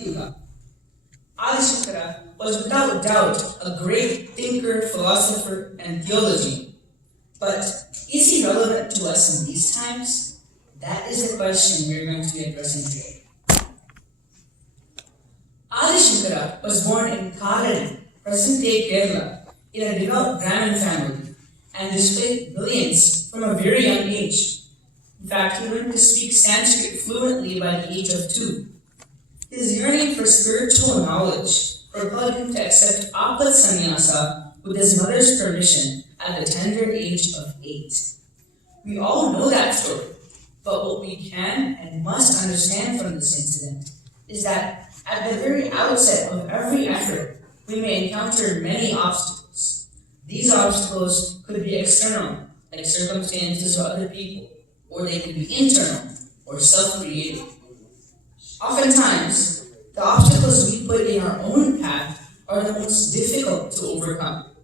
Yuga. Adi Shankara was without doubt a great thinker, philosopher, and theologian. But is he relevant to us in these times? That is the question we are going to be addressing today. Adi Shankara was born in Karadi, present-day Kerala, in a devout Brahmin family and displayed brilliance from a very young age. In fact, he learned to speak Sanskrit fluently by the age of 2. His yearning for spiritual knowledge propelled him to accept Apat Sannyasa with his mother's permission at the tender age of 8. We all know that story, but what we can and must understand from this incident is that at the very outset of every effort, we may encounter many obstacles. These obstacles could be external, like circumstances or other people, or they could be internal, or self-created. Oftentimes, the obstacles we put in our own path are the most difficult to overcome.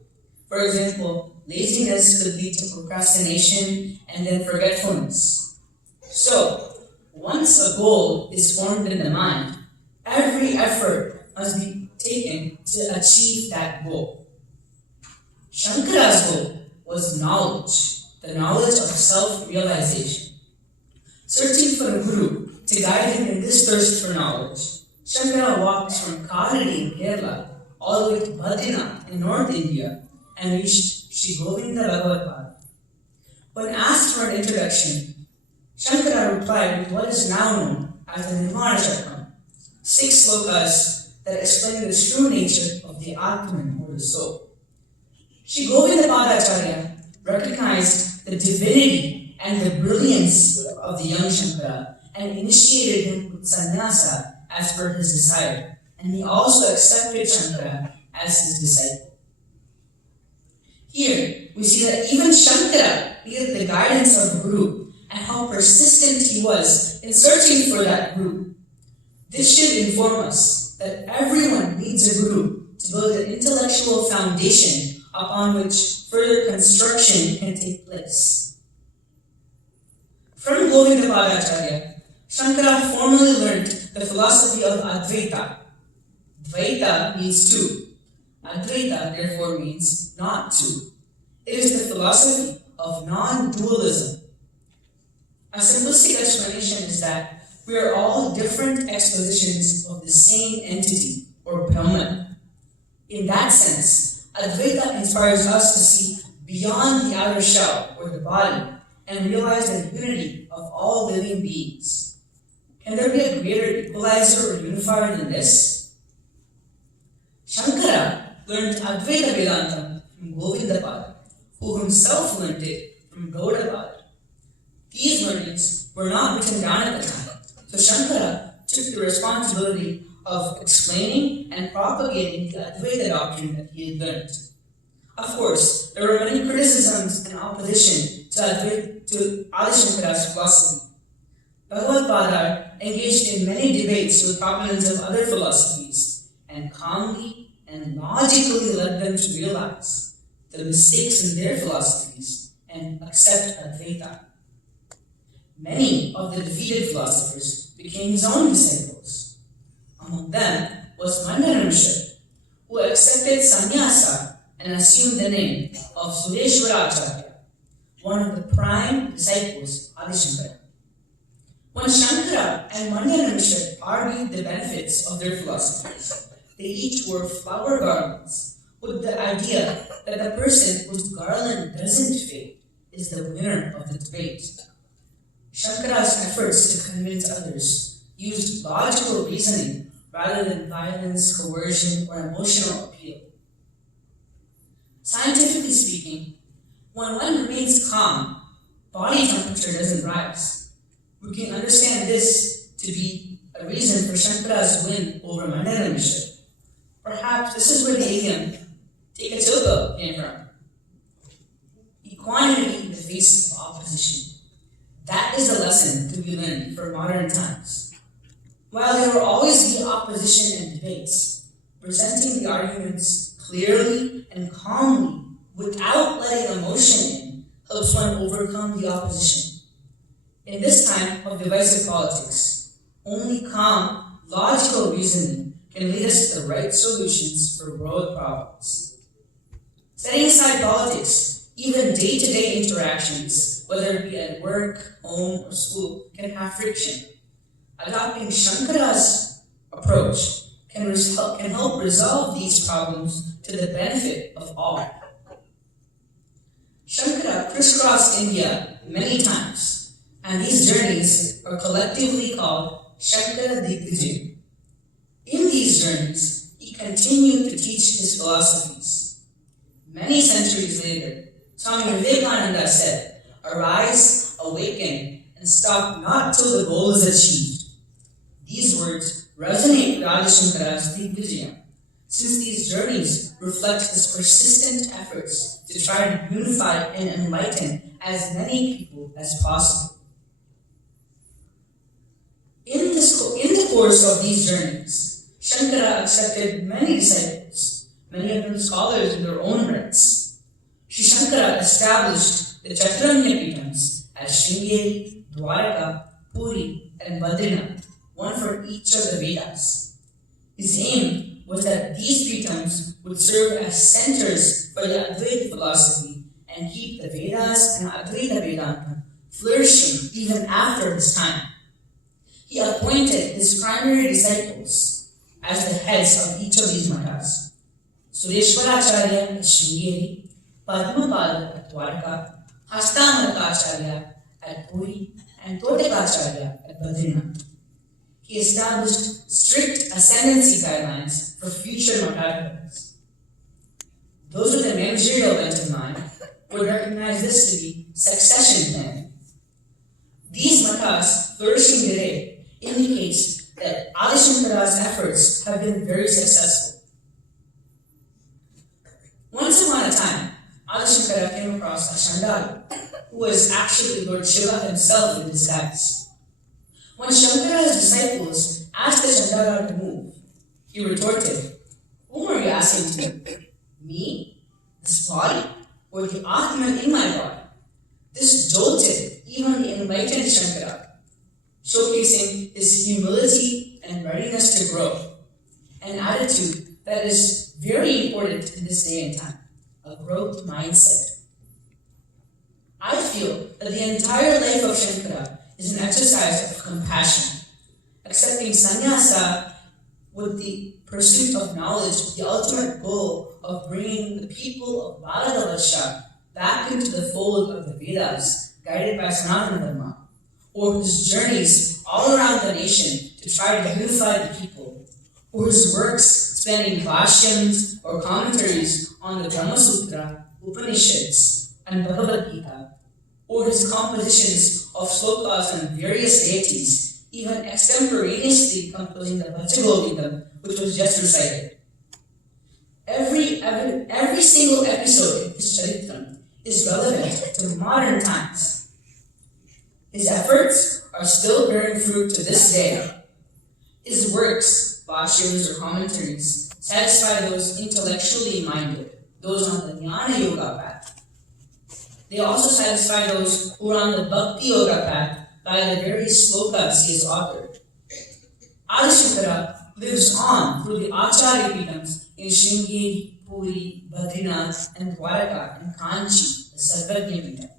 For example, laziness could lead to procrastination and then forgetfulness. So, once a goal is formed in the mind, every effort must be taken to achieve that goal. Shankara's goal was knowledge, the knowledge of self-realization. Searching for a guru to guide him in this thirst for knowledge, Shankara walked from Karadi in Kerala all the way to Badrinath in North India and reached Shri Bhagavad. When asked for an introduction, Shankara replied with what is now known as the Nirvana Chakram, 6 slokas that explain the true nature of the Atman or the soul. Shri Govindapad recognized the divinity and the brilliance of the young Shankara and initiated him with sannyasa as per his desire, and he also accepted Shankara as his disciple. Here, we see that even Shankara needed the guidance of the Guru and how persistent he was in searching for that Guru. This should inform us that everyone needs a Guru to build an intellectual foundation upon which further construction can take place. From Govindapad, Shankara formally learned the philosophy of Advaita. Dvaita means two. Advaita, therefore, means not two. It is the philosophy of non-dualism. A simplistic explanation is that we are all different expositions of the same entity, or Brahman. In that sense, Advaita inspires us to see beyond the outer shell, or the body, and realize the unity of all living beings. Can there be a greater equalizer or unifier than this? Shankara learned Advaita Vedanta from Govindapad, who himself learned it from Gaudapad. These learnings were not written down at the time, so Shankara took the responsibility of explaining and propagating the Advaita doctrine that he had learned. Of course, there were many criticisms and opposition to Adi Shankara's philosophy. Bhagavad engaged in many debates with proponents of other philosophies and calmly and logically led them to realize the mistakes in their philosophies and accept Advaita. Many of the defeated philosophers became his own disciples. Among them was Mandaramishra, who accepted sannyasa and assumed the name of Sureshwaracharya, one of the prime disciples of Adi Shankara. When Shankara and Mandaramishra argued the benefits of their philosophies, they each wore flower garlands with the idea that the person whose garland doesn't fade is the winner of the debate. Shankara's efforts to convince others used logical reasoning rather than violence, coercion, or emotional appeal. Scientifically speaking, when one remains calm, body temperature doesn't rise. We can understand this to be a reason for Shankara's win over Mandaramishra. Perhaps this is where the idiom "take a chill pill" came from. Equanimity in the face of opposition. That is the lesson to be learned for modern times. While there will always be opposition and debates, presenting the arguments clearly and calmly without letting emotion in helps one overcome the opposition. In this time of divisive politics, only calm, logical reasoning can lead us to the right solutions for world problems. Setting aside politics, even day-to-day interactions, whether it be at work, home, or school, can have friction. Adopting Shankara's approach can help resolve these problems to the benefit of all. Shankara crisscrossed India many times, and these journeys are collectively called Shankara Digvijay. In these journeys, he continued to teach his philosophies. Many centuries later, Swami Vivekananda said, "Arise, awaken, and stop not till the goal is achieved." These words resonate with Adi Shankara's Digvijaya, since these journeys reflect his persistent efforts to try to unify and enlighten as many people as possible. In the course of these journeys, Shankara accepted many disciples, many of them scholars in their own rights. Shri Shankara established the Chaturanya Pitams at Shri, Dwaraka, Puri, and Badrinath, one for each of the Vedas. His aim was that these Pitams would serve as centers for the Advaita philosophy and keep the Vedas and Advaita Vedanta flourishing even after his time. He appointed his primary disciples as the heads of each of these mathas: Sureshwaracharya at Sringeri, Padmapada at Dwarka, Hastamarkacharya at Puri, and Totakacharya at Badrinath. He established strict ascendancy guidelines for future Matadharas. Those with a managerial bent of mind would recognize this to be succession planning. These mathas flourishing today indicates that Adi Shankara's efforts have been very successful. Once upon a time, Adi Shankara came across a Chandala, who was actually Lord Shiva himself in disguise. When Shankara's disciples asked the Chandala to move, he retorted, "Whom are you asking to move? Me? This body? Or the Atman in my body?" This jolted even the enlightened Shankara, showcasing his humility and readiness to grow, an attitude that is very important in this day and time, a growth mindset. I feel that the entire life of Shankara is an exercise of compassion, accepting sannyasa with the pursuit of knowledge with the ultimate goal of bringing the people of Bharatavarsha back into the fold of the Vedas, guided by Sanatana Dharma, or his journeys all around the nation to try to unify the people, or his works spanning bhashyams or commentaries on the Brahma Sutra, Upanishads, and Bhagavad Gita, or his compositions of slokas on various deities, even extemporaneously composing the Bhajagovindam, which was just recited. Every single episode in his Charitram is relevant to modern times. His efforts are still bearing fruit to this day. His works, bhashyams or commentaries, satisfy those intellectually minded, those on the Jnana Yoga path. They also satisfy those who are on the Bhakti Yoga path by the very slokas he has authored. Adi Shankara lives on through the Acharya Pitams in Shringeri, Puri, Badrinath, and Dwaraka, and Kanchi, the Sarvajna Pitam,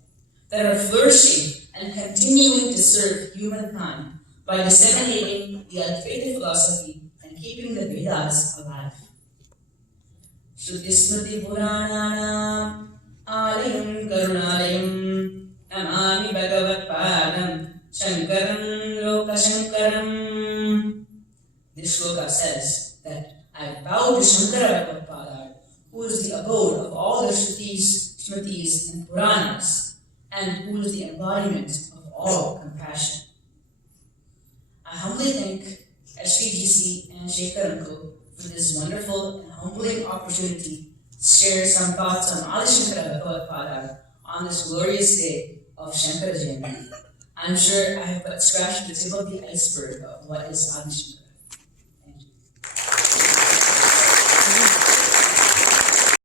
that are flourishing and continuing to serve humankind by disseminating the Advaita philosophy and keeping the Vedas alive. Shruti Smriti Purananam Alayam Karunalayam Namami Bhagavat Padam Shankaram Loka Shankaram. This shloka says that I bow to Shankara Bhagavad, who is the abode of all the Shrutis, Smritis, and Puranas, and who is the embodiment of all compassion. I humbly thank SVGC and Shankar Uncle for this wonderful and humbling opportunity to share some thoughts on Adi Shankara Bhagavad on this glorious day of Shankara Jayanthi. I'm sure I have but scratched the tip of the iceberg of what is Adi Shankara.